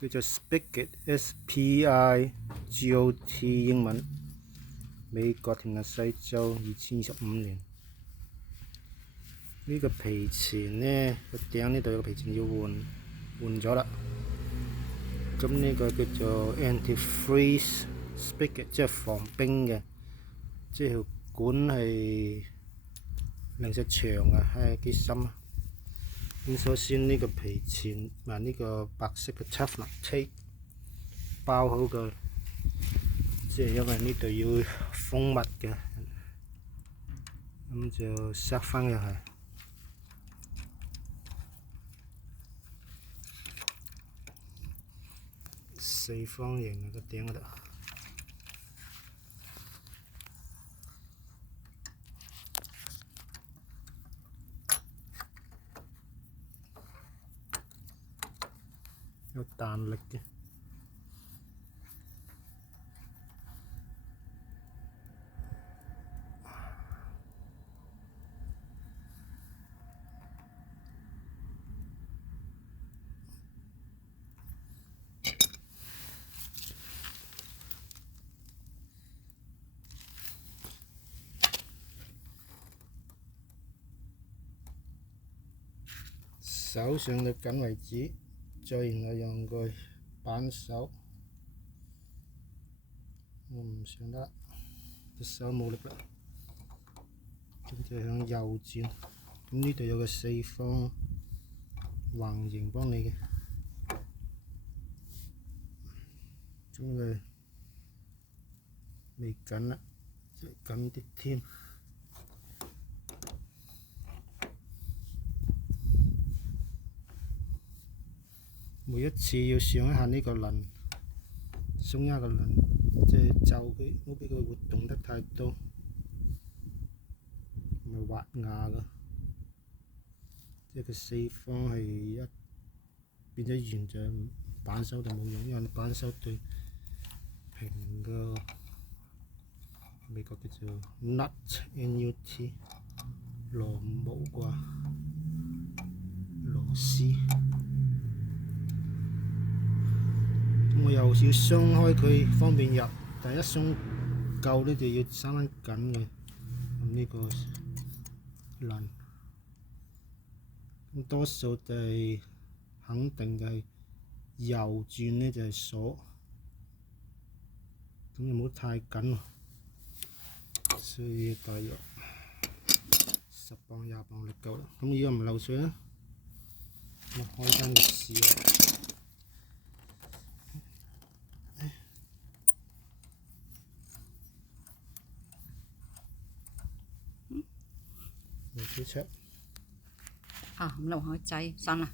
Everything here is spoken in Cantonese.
叫做 Spigot，S-P-I-G-O-T 英文，美國田納西州2025年。呢個皮前呢，個頂呢度有個皮前要換咗啦。咁呢個叫做 anti-freeze spigot， 即係防冰嘅，即係條管係零舍長啊，係幾深啊。咁首先呢個皮前呢個白色嘅 Teflon tape 包好佢，即係因為呢度要封密嘅，咁就塞翻入去。四方形嘅個頂嗰度，有彈力嘅。手上到緊為止，再然後用個扳手，我唔上得，隻手冇力啦，咁就向右轉。咁呢度有個四方橫形幫你嘅，咁佢未緊啦，再緊啲添。每一次要上一下呢個輪，鬆一下個輪，即係就佢，唔好俾佢活動得太多，咪滑牙㗎。即係佢四方係一變咗圓就扳手就冇用，因為扳手對平個美國叫做 nut，N-U-T 螺母啩，螺絲。我又要鬆開佢方便入，但係一鬆夠呢就要閂翻緊嘅。咁呢個輪，咁多數就係肯定就係右轉呢就係鎖，咁又唔好太緊喎，所以大約10磅20磅力夠啦。咁而家唔漏水啦，我開翻個試下。冇水出。啊，咁就開掣，閂啦。